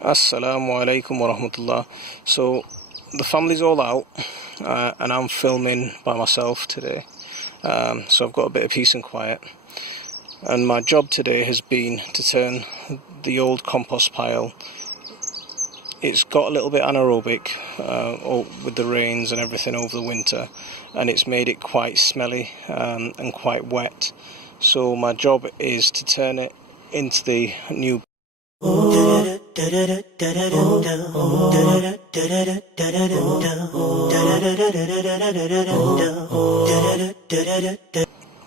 Assalamu alaikum wa rahmatullah. So the family's all out and I'm filming by myself today. So I've got a bit of peace and quiet. And my job today has been to turn the old compost pile. It's got a little bit anaerobic with the rains and everything over the winter, and it's made it quite smelly and quite wet. So my job is to turn it into the new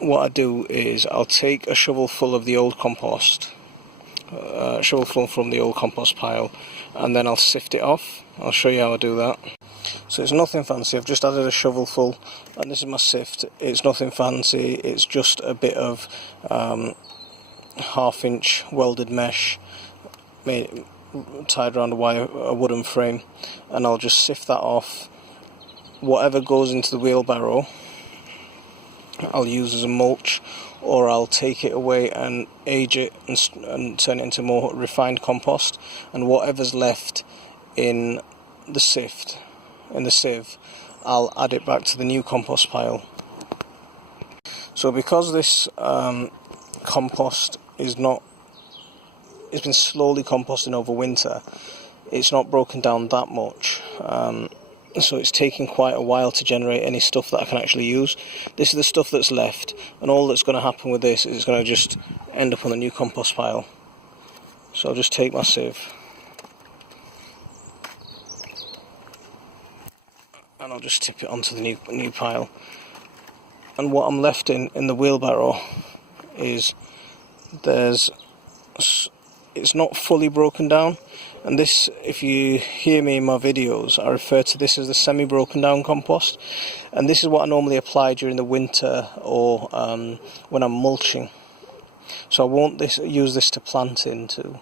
What I do is I'll take a shovelful of the old compost, a shovelful from the old compost pile, and then I'll sift it off. I'll show you how I do that. So it's nothing fancy. I've just added a shovelful, and this is my sift. It's nothing fancy. It's just a bit of half-inch welded mesh tied around a wooden frame, and I'll just sift that off. Whatever goes into the wheelbarrow I'll use as a mulch, or I'll take it away and age it and turn it into more refined compost, and whatever's left in the sieve, I'll add it back to the new compost pile. So because this compost it's been slowly composting over winter, it's not broken down that much, so it's taking quite a while to generate any stuff that I can actually use. This is the stuff that's left, and all that's going to happen with this is it's going to just end up on the new compost pile. So I'll just take my sieve and I'll just tip it onto the new pile, and what I'm left in the wheelbarrow is it's not fully broken down, and this, if you hear me in my videos, I refer to this as the semi-broken down compost, and this is what I normally apply during the winter or when I'm mulching. So I won't use this to plant into.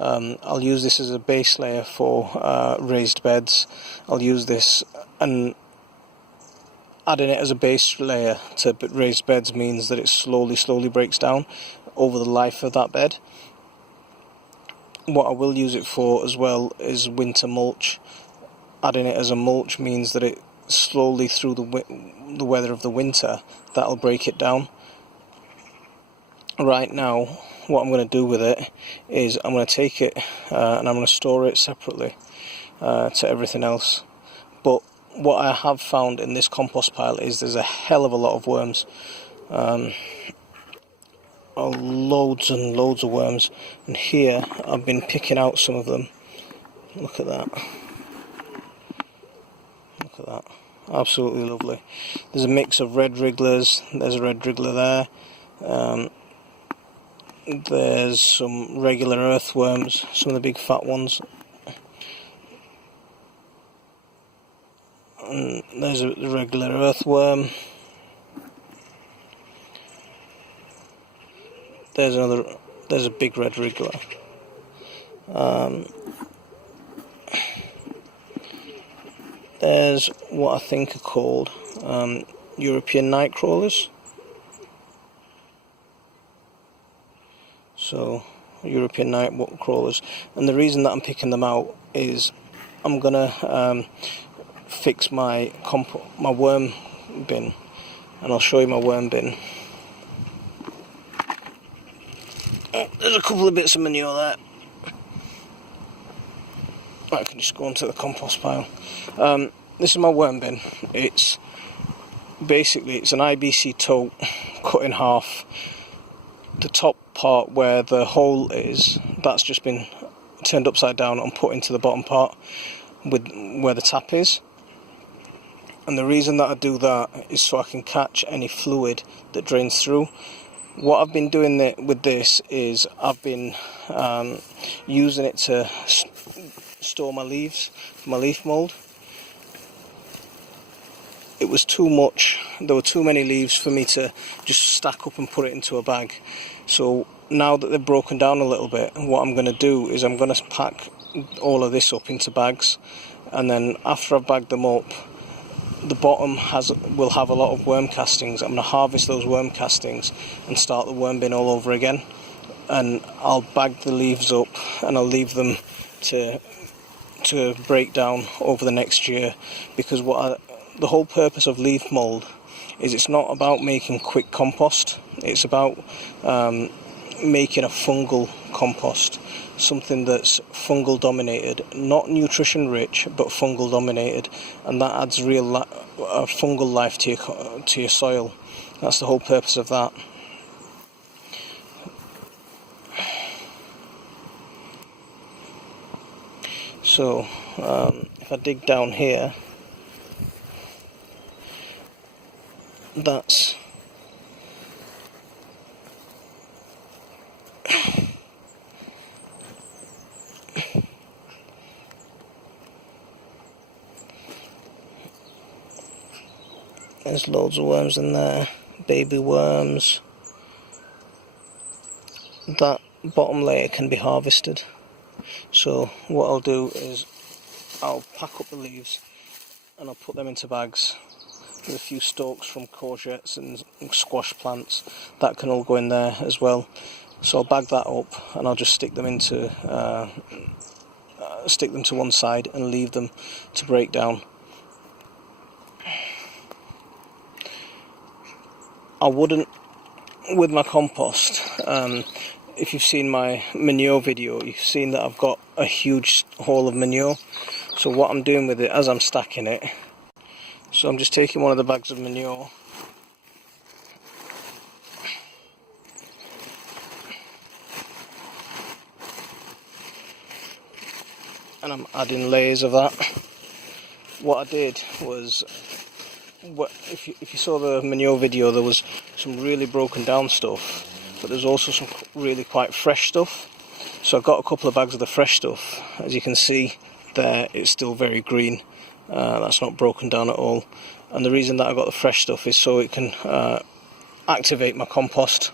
I'll use this as a base layer for raised beds. I'll use this, and adding it as a base layer to raised beds means that it slowly breaks down over the life of that bed. What I will use it for as well is winter mulch. Adding it as a mulch means that it slowly, through the weather of the winter, that'll break it down. Right now, what I'm going to do with it is I'm going to take it and I'm going to store it separately to everything else. But what I have found in this compost pile is there's a hell of a lot of worms. Loads and loads of worms, and here I've been picking out some of them. Look at that, absolutely lovely. There's a mix of red wrigglers, there's a red wriggler there, there's some regular earthworms, some of the big fat ones, and there's a regular earthworm. There's a big red wriggler. There's what I think are called European night crawlers. So European night crawlers, and the reason that I'm picking them out is I'm gonna fix my worm bin, and I'll show you my worm bin. There's a couple of bits of manure there. I can just go onto the compost pile. This is my worm bin. It's an IBC tote cut in half. The top part where the hole is, that's just been turned upside down and put into the bottom part with where the tap is. And the reason that I do that is so I can catch any fluid that drains through. What I've been doing with this is I've been using it to store my leaves, my leaf mould. It was too much, there were too many leaves for me to just stack up and put it into a bag. So now that they've broken down a little bit, what I'm going to do is I'm going to pack all of this up into bags, and then after I've bagged them up, the bottom will have a lot of worm castings. I'm going to harvest those worm castings and start the worm bin all over again. and I'll bag the leaves up and I'll leave them to break down over the next year, because the whole purpose of leaf mould is it's not about making quick compost, it's about making a fungal compost, something that's fungal dominated, not nutrition rich but fungal dominated, and that adds real fungal life to your soil. That's the whole purpose of that. So if I dig down here, that's there's loads of worms in there, baby worms. That bottom layer can be harvested. So what I'll do is I'll pack up the leaves and I'll put them into bags with a few stalks from courgettes and squash plants. That can all go in there as well. So I'll bag that up and I'll just stick them to one side and leave them to break down. I wouldn't, with my compost, if you've seen my manure video, you've seen that I've got a huge haul of manure. So what I'm doing with it as I'm stacking it, so I'm just taking one of the bags of manure and I'm adding layers of that. What I did was, if you saw the manure video, there was some really broken down stuff, but there's also some really quite fresh stuff. So I got a couple of bags of the fresh stuff. As you can see there, it's still very green. That's not broken down at all. And the reason that I got the fresh stuff is so it can activate my compost.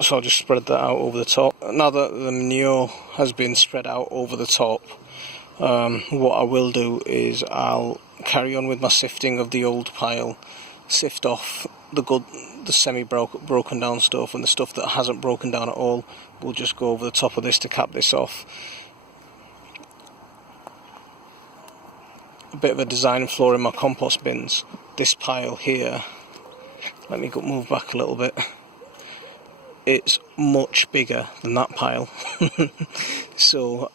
So I'll just spread that out over the top. Now that the manure has been spread out over the top, what I will do is I'll carry on with my sifting of the old pile, sift off the semi-broken down stuff, and the stuff that hasn't broken down at all will just go over the top of this to cap this off. A bit of a design flaw in my compost bins. This pile here, let me move back a little bit. It's much bigger than that pile. So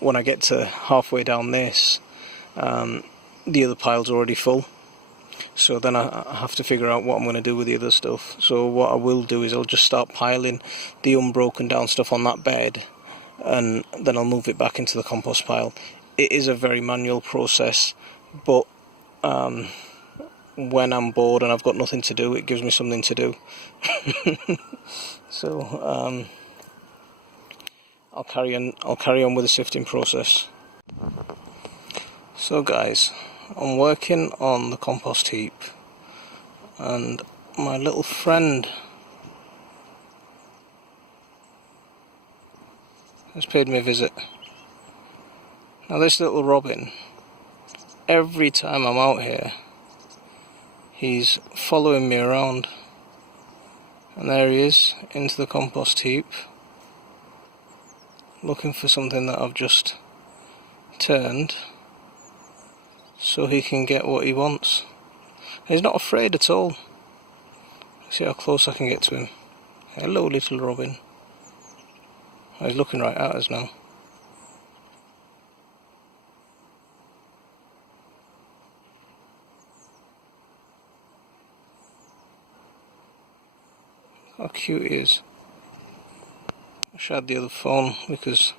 when I get to halfway down this, the other pile's already full. So then I have to figure out what I'm going to do with the other stuff. So what I will do is I'll just start piling the unbroken down stuff on that bed, and then I'll move it back into the compost pile. It is a very manual process, but when I'm bored and I've got nothing to do, it gives me something to do. So I'll carry on with the sifting process. So guys, I'm working on the compost heap, and my little friend has paid me a visit. Now this little robin, every time I'm out here, he's following me around. And there he is, into the compost heap, looking for something that I've just turned, so he can get what he wants. And he's not afraid at all. See how close I can get to him. Hello, little robin. Oh, he's looking right at us now. How cute he is. I should add the other phone because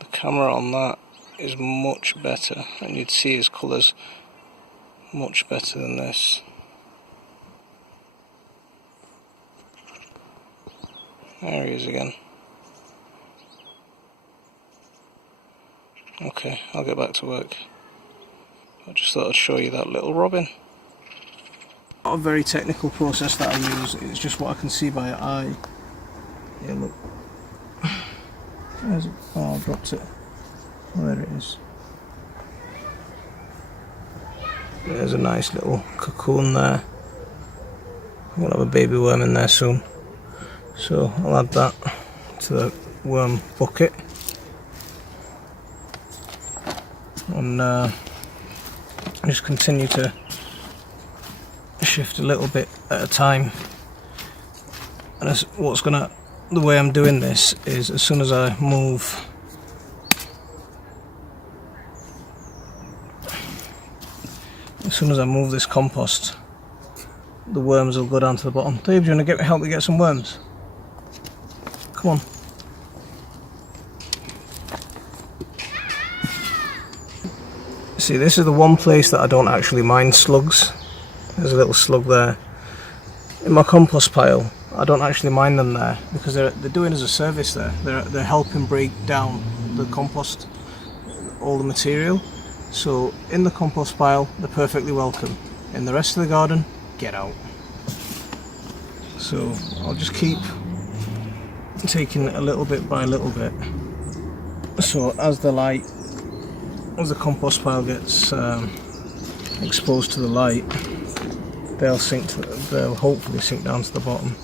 the camera on that is much better, and you'd see his colours much better than this. There he is again. Okay, I'll get back to work. I just thought I'd show you that little robin. Not a very technical process that I use, it's just what I can see by eye. Yeah, look. Where's it? Oh, I dropped it. Oh, there it is. There's a nice little cocoon there. I'm gonna have a baby worm in there soon. So I'll add that to the worm bucket, and just continue to shift a little bit at a time. And the way I'm doing this is, as soon as I move this compost, the worms will go down to the bottom. Dave, do you want to help me get some worms? Come on. See, this is the one place that I don't actually mind slugs. There's a little slug there. In my compost pile, I don't actually mind them there because they're doing us a service there. They're helping break down the compost, all the material. So in the compost pile, they're perfectly welcome. In the rest of the garden, get out. So I'll just keep taking it a little bit by little bit. So as the compost pile gets exposed to the light, they'll hopefully sink down to the bottom.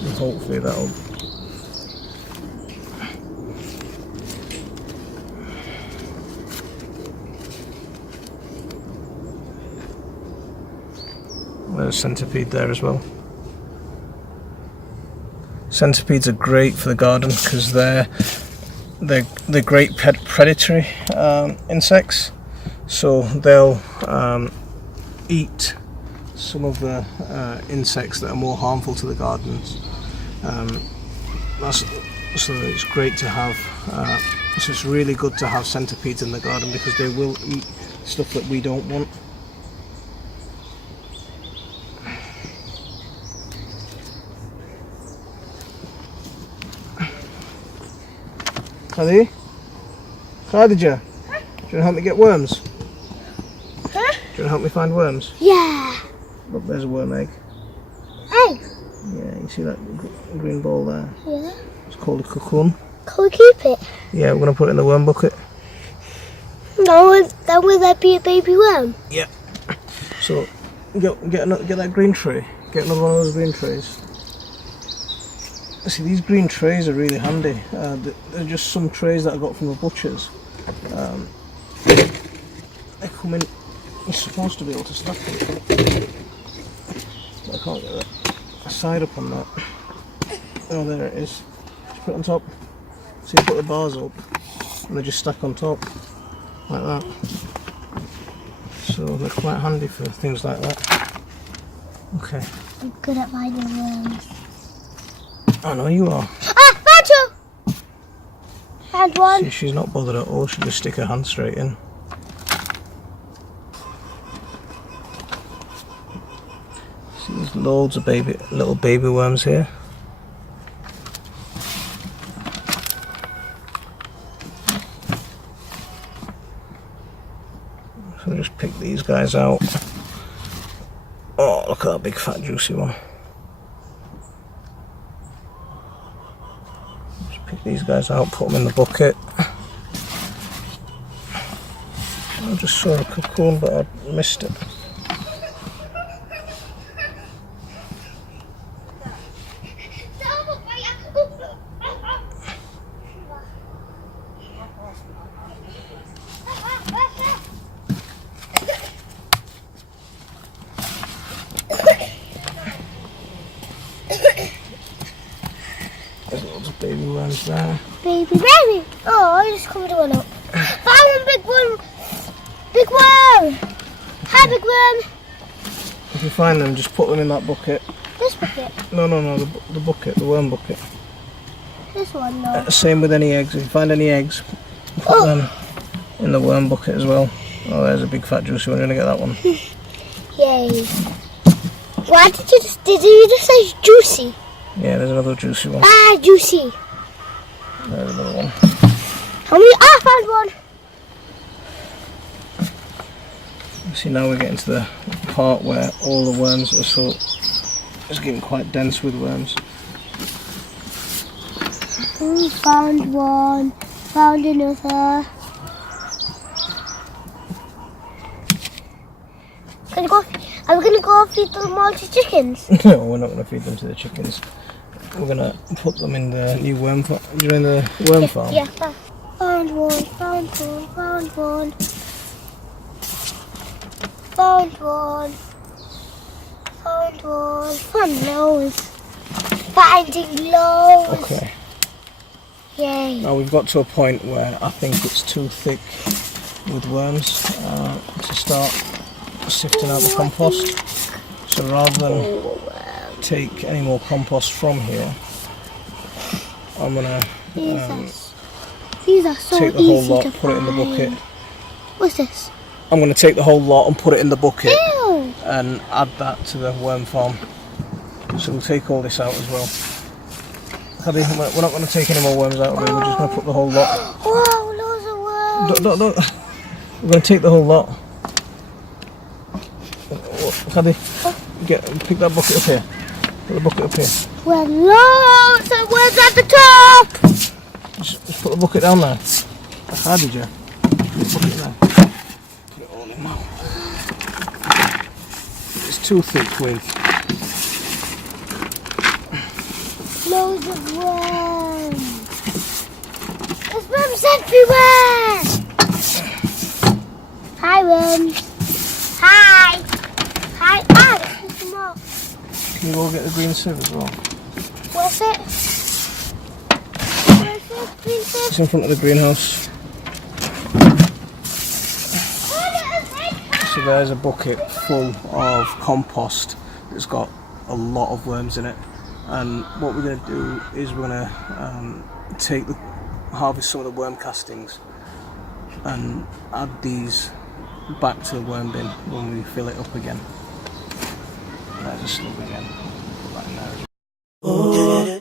And hopefully that'll there's a centipede there as well. Centipedes are great for the garden because they're great predatory insects. So they'll eat some of the insects that are more harmful to the gardens. So it's great to have. So it's really good to have centipedes in the garden because they will eat stuff that we don't want. Khadija? Khadija? Do you want to help me get worms? Huh? Do you want to help me find worms? Yeah. Look, there's a worm egg. Egg? Yeah, you see that green ball there? Yeah. It's called a cocoon. Can we keep it? Yeah, we're going to put it in the worm bucket. Then will that be a baby worm? Yeah. So, get that green tray. Get another one of those green trays. See, these green trays are really handy. They're just some trays that I got from the butchers. They come in. You're supposed to be able to stack them, but I can't get a side up on that. Oh, there it is. Just put it on top. So you put the bars up, and they just stack on top like that. So they're quite handy for things like that. Okay. I'm good at finding worms. I know you are. Ah, found two! Found one. See, she's not bothered at all. She'll just stick her hand straight in. See, there's loads of little baby worms here. So just pick these guys out. Oh, look at that big fat juicy one. Pick these guys out, put them in the bucket. I just saw a cocoon, but I missed it. There's lots of baby worms there. Baby. Oh, I just covered one up. Found one big one. Big worm. Hi, big worm. If you find them, just put them in that bucket. This bucket? No, the bucket, the worm bucket. This one, no. Same with any eggs. If you find any eggs, put them in the worm bucket as well. Oh, there's a big fat juicy one. You're gonna get that one. Yay. Why did you just say juicy? Yeah, there's another juicy one. Ah, juicy. There's another one. How many? Ah, I found one. See, now we're getting to the part where all the worms are it's getting quite dense with worms. Found one. Found another. Are we gonna go feed them all to chickens? No, we're not going to feed them to the chickens. We're going to put them in the new worm farm. You're in the worm farm? Yeah. Found one, found one, found one. Found one. Found one. Found loads. Finding loads. Okay. Yay. Now we've got to a point where I think it's too thick with worms to start sifting out the compost. So rather than take any more compost from here, I'm gonna these are so take the whole easy lot, to put it in the bucket. What's this? I'm gonna take the whole lot and put it in the bucket. Ew. And add that to the worm farm. So we'll take all this out as well. We're not going to take any more worms out of it, we're just going to put the whole lot. Wow, loads of worms. Look. We're going to take the whole lot. Caddy, pick that bucket up here. Put the bucket up here. Well, loads of worms at the top. Just put the bucket down there. How did you? Put the bucket there. Put it all in now. It's too thick with. Loads of worms. There's worms everywhere. Hi, worms. Hi. Hi. Ah, there's some more. Can you all get the green sieve as well? Where's it? Where's it? Green sieve? It's in front of the greenhouse. So there's a bucket full of compost that's got a lot of worms in it. And what we're going to do is we're going to harvest some of the worm castings and add these back to the worm bin when we fill it up again. There's a slug again. Put that in there as well.